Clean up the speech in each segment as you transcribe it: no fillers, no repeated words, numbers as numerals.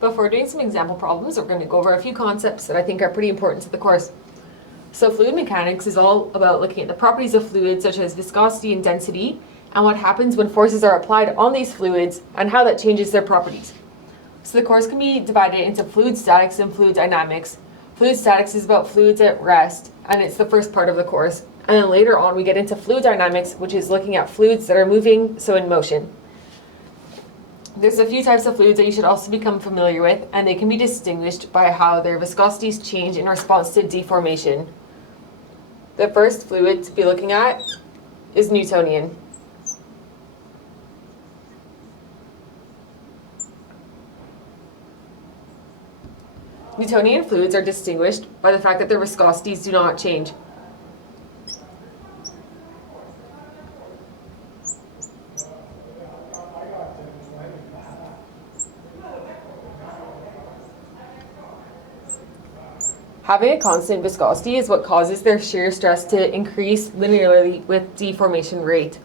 Before doing some example problems, we're going to go over a few concepts that I think are pretty important to the course. So fluid mechanics is all about looking at the properties of fluids such as viscosity and density, and what happens when forces are applied on these fluids and how that changes their properties. So the course can be divided into fluid statics and fluid dynamics. Fluid statics is about fluids at rest, and it's the first part of the course. And then later on we get into fluid dynamics, which is looking at fluids that are moving, so in motion. There's a few types of fluids that you should also become familiar with, and they can be distinguished by how their viscosities change in response to deformation. The first fluid to be looking at is Newtonian. Newtonian fluids are distinguished by the fact that their viscosities do not change. Having a constant viscosity is what causes their shear stress to increase linearly with deformation rate.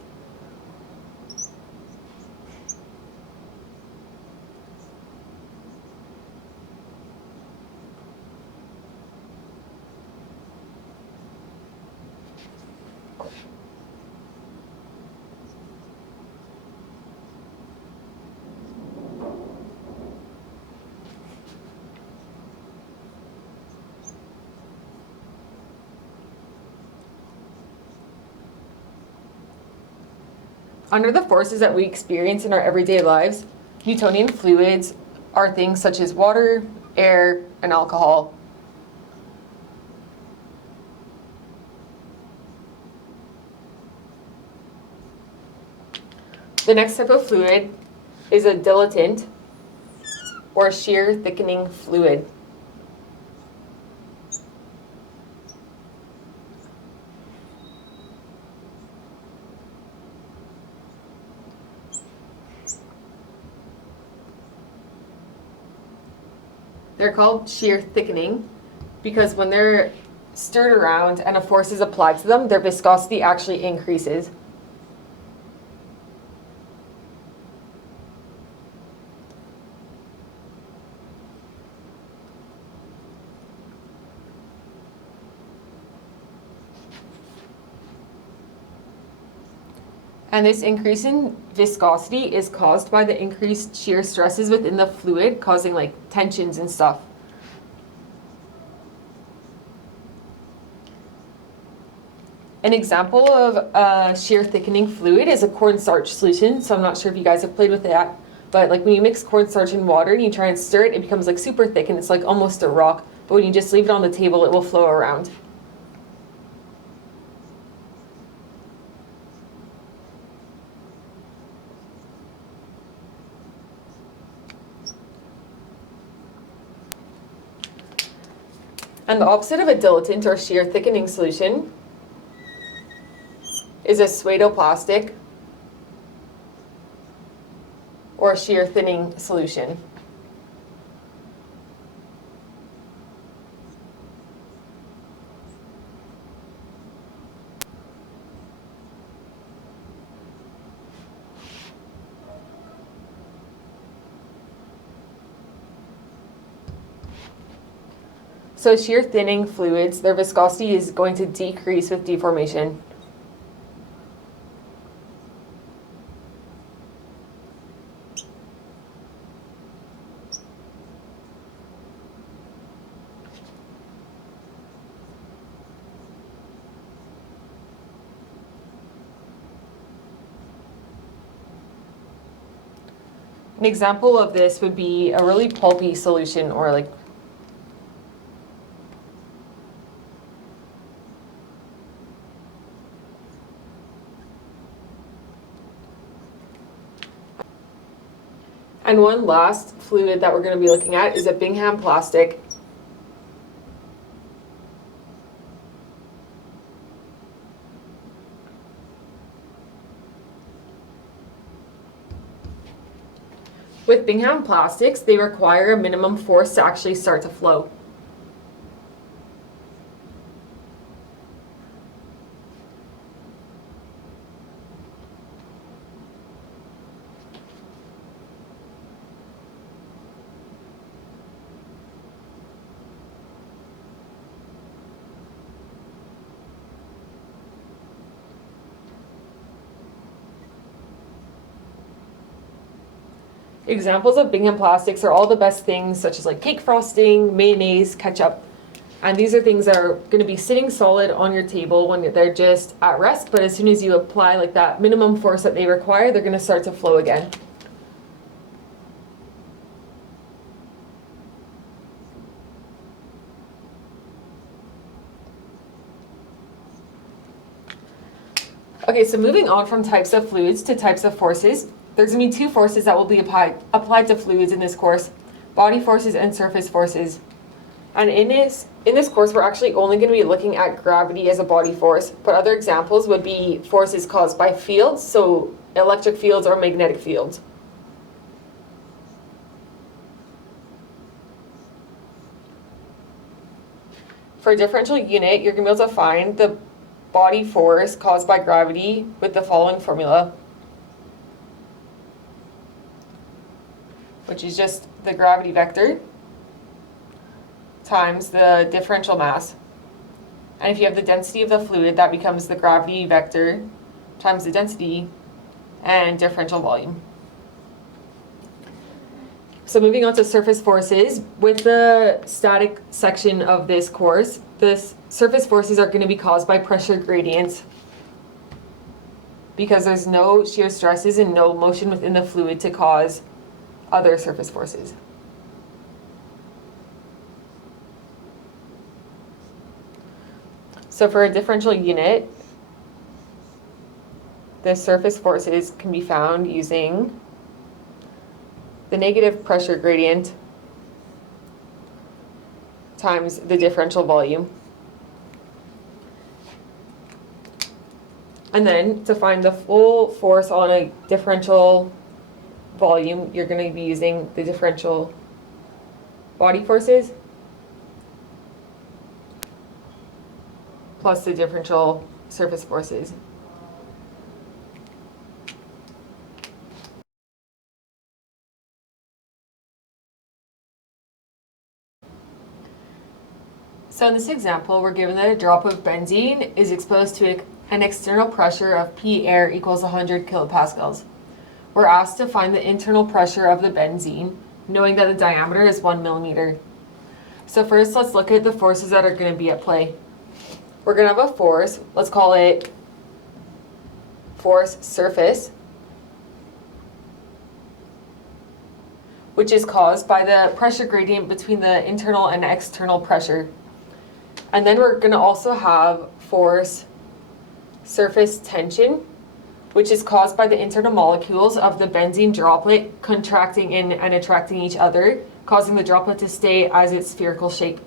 Under the forces that we experience in our everyday lives, Newtonian fluids are things such as water, air, and alcohol. The next type of fluid is a dilatant or shear thickening fluid. They're called shear thickening because when they're stirred around and a force is applied to them, their viscosity actually increases. And this increase in viscosity is caused by the increased shear stresses within the fluid, causing like tensions and stuff. An example of a shear thickening fluid is a cornstarch solution. So I'm not sure if you guys have played with that, but like when you mix cornstarch in water and you try and stir it, it becomes like super thick and it's like almost a rock. But when you just leave it on the table, it will flow around. And the opposite of a dilatant or shear thickening solution is a pseudoplastic or a shear thinning solution. So shear thinning fluids, their viscosity is going to decrease with deformation. An example of this would be a really pulpy solution or like And one last fluid that we're going to be looking at is a Bingham plastic. With Bingham plastics, they require a minimum force to actually start to flow. Examples of Bingham plastics are all the best things such as like cake frosting, mayonnaise, ketchup. And these are things that are going to be sitting solid on your table when they're just at rest, but as soon as you apply like that minimum force that they require, they're going to start to flow again. Okay, so moving on from types of fluids to types of forces, there's going to be two forces that will be applied to fluids in this course, body forces and surface forces. And in this course, we're actually only going to be looking at gravity as a body force, but other examples would be forces caused by fields, so electric fields or magnetic fields. For a differential unit, you're going to be able to find the body force caused by gravity with the following formula, which is just the gravity vector times the differential mass. And if you have the density of the fluid, that becomes the gravity vector times the density and differential volume. So moving on to surface forces, with the static section of this course, the surface forces are going to be caused by pressure gradients because there's no shear stresses and no motion within the fluid to cause other surface forces. So for a differential unit, the surface forces can be found using the negative pressure gradient times the differential volume. And then to find the full force on a differential volume, you're going to be using the differential body forces plus the differential surface forces. So in this example, we're given that a drop of benzene is exposed to an external pressure of P air equals 100 kilopascals. We're asked to find the internal pressure of the benzene, knowing that the diameter is 1 millimeter. So first, let's look at the forces that are going to be at play. We're going to have a force, let's call it force surface, which is caused by the pressure gradient between the internal and external pressure. And then we're going to also have force surface tension, which is caused by the internal molecules of the benzene droplet contracting in and attracting each other, causing the droplet to stay as its spherical shape.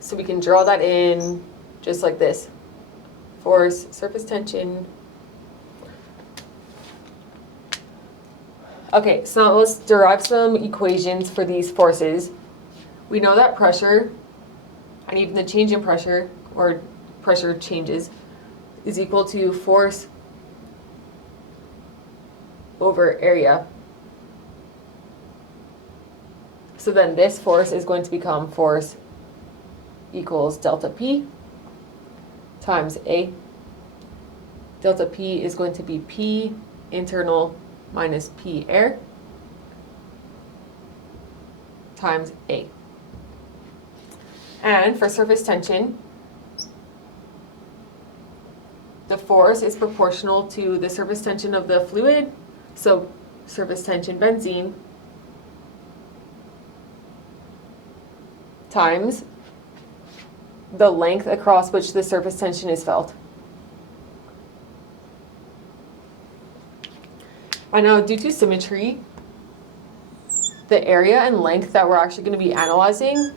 So we can draw that in just like this. Force surface tension. Okay, so now let's derive some equations for these forces. We know that pressure, and even the change in pressure, or pressure changes, is equal to force over area. So then this force is going to become force equals delta P times A. Delta P is going to be P internal minus P air times A. And for surface tension, the force is proportional to the surface tension of the fluid, so surface tension benzene times the length across which the surface tension is felt. And now, due to symmetry, the area and length that we're actually going to be analyzing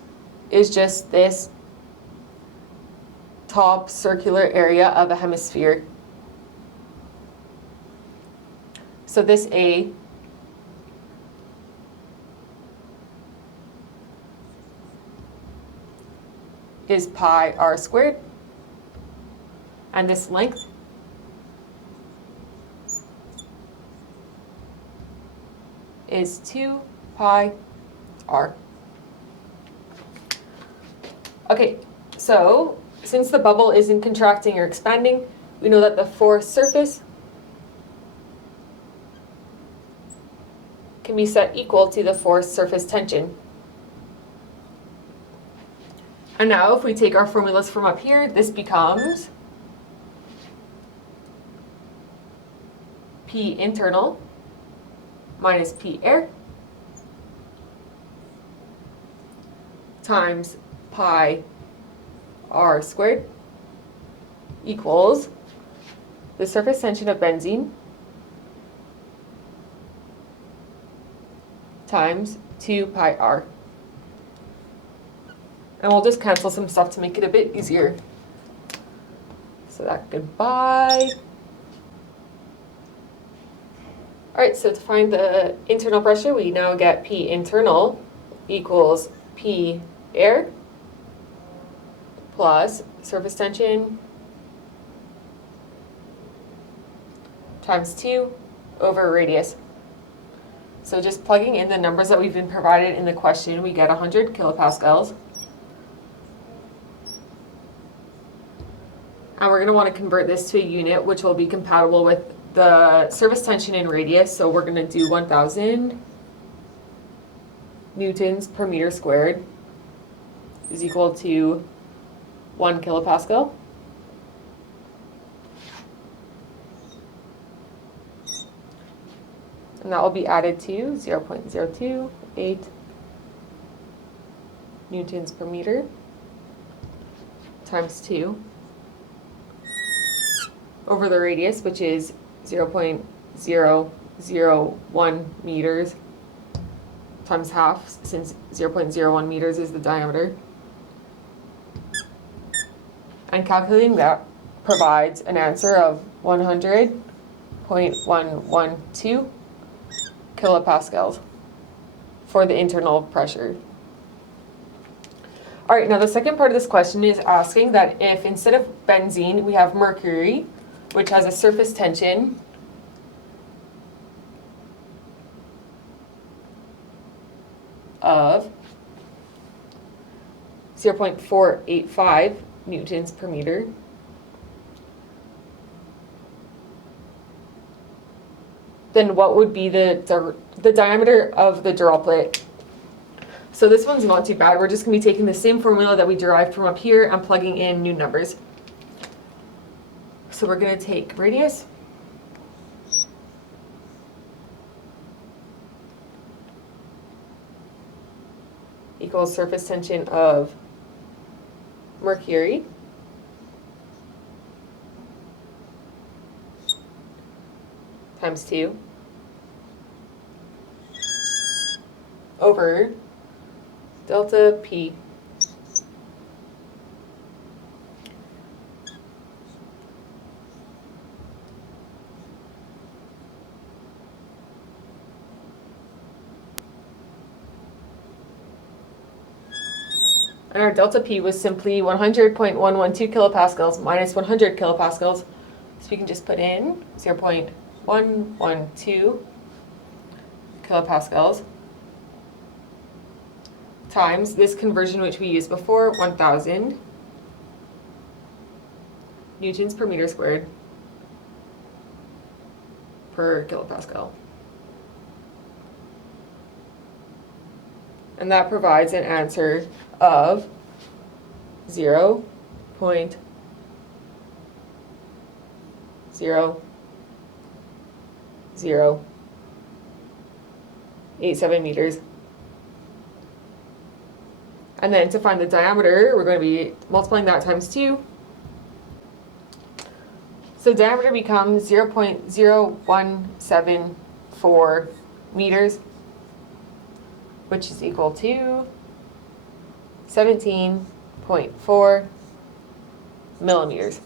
is just this top circular area of a hemisphere. So this A is pi r squared, and this length is 2 pi r. Okay, so since the bubble isn't contracting or expanding, we know that the force surface can be set equal to the forced surface tension. And now if we take our formulas from up here, this becomes P internal minus P air times pi r squared equals the surface tension of benzene times 2 pi r. And we'll just cancel some stuff to make it a bit easier. So that goodbye. All right, so to find the internal pressure, we now get P internal equals P air plus surface tension times 2 over radius. So just plugging in the numbers that we've been provided in the question, we get 100 kilopascals. And we're going to want to convert this to a unit which will be compatible with the surface tension in radius. So we're going to do 1,000 newtons per meter squared is equal to 1 kilopascal. And that will be added to 0.028 newtons per meter times 2 over the radius, which is 0.001 meters times half, since 0.01 meters is the diameter. And calculating that provides an answer of 100.112 kilopascals for the internal pressure. All right, now the second part of this question is asking that if instead of benzene we have mercury, which has a surface tension of 0.485 newtons per meter, then what would be the diameter of the dural plate? So this one's not too bad. We're just going to be taking the same formula that we derived from up here and plugging in new numbers. So we're going to take radius equals surface tension of mercury times 2 over delta P and our delta P was simply 100.112 kilopascals minus 100 kilopascals. So we can just put in 0.112 kilopascals times this conversion which we used before, 1,000 newtons per meter squared per kilopascal. And that provides an answer of 0.0087 meters. And then to find the diameter, we're going to be multiplying that times 2. So diameter becomes 0.0174 meters, which is equal to 17.4 millimeters.